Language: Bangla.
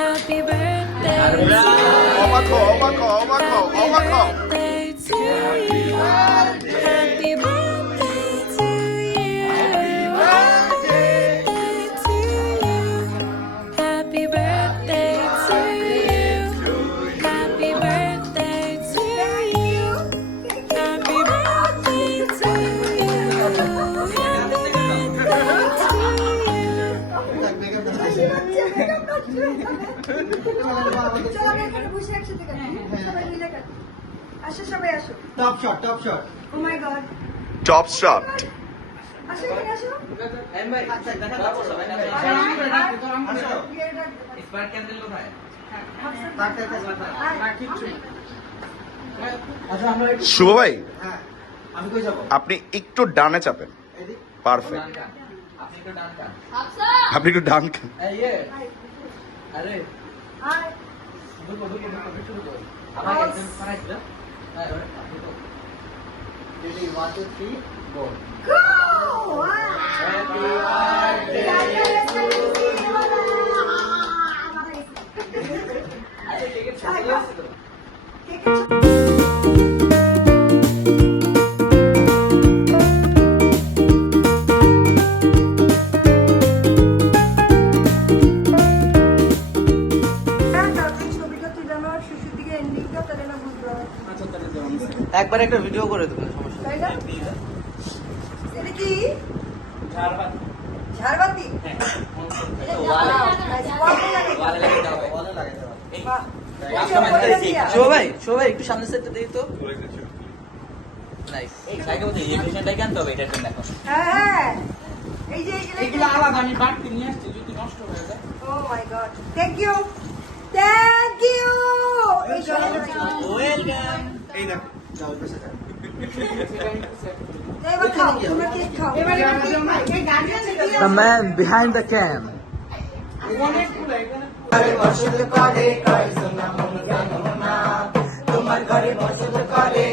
Happy birthday to you. অবাক হও, অবাক হও, অবাক হও, অবাক হও। Birthday to you. Happy birthday to you. Happy birthday to you. Happy birthday to you. Happy birthday to you. Happy birthday to you. Happy top shot top shot top shot. আচ্ছা আমরা একটু শুভ ভাই, হ্যাঁ আমি কই যাব আপনি একটু ডানে চাপেন। এদিক পারফেক্ট। আপনি একটু ডান কান আপনি একটু ডান খান। এই আরে দুটো শুরু করো আবার একদম ফারাইজ দাও হ্যাঁ আপনি তো রেডি 1 2 3 গো হ্যাপি বার্থডে আরে কেক ছোট আছে তো একবার একটা ভিডিও করে দেবো সমস্যা তাই না? নেই এটা কি ঝাড়বাতি ঝাড়বাতি হ্যাঁ ওয়ালে লাগে দাও ওয়ালে লাগে দাও বাহ শোভাই একটু সামনে সাইডটা দেই তো নাইস এই সাইডে মধ্যে এই পেশেন্টটাই আনতে হবে এটার জন্য এখন হ্যাঁ এই যে এগুলো আলাদা আমি বাড়তি নিয়ে আসছি যদি নষ্ট হয়ে যায় ও মাই গড থ্যাংক ইউ ওয়েলকাম এই না যাও বসে যাও এবার খাও তোমরা কেক খাও The man behind the cam. তোমার ঘরে বসত করে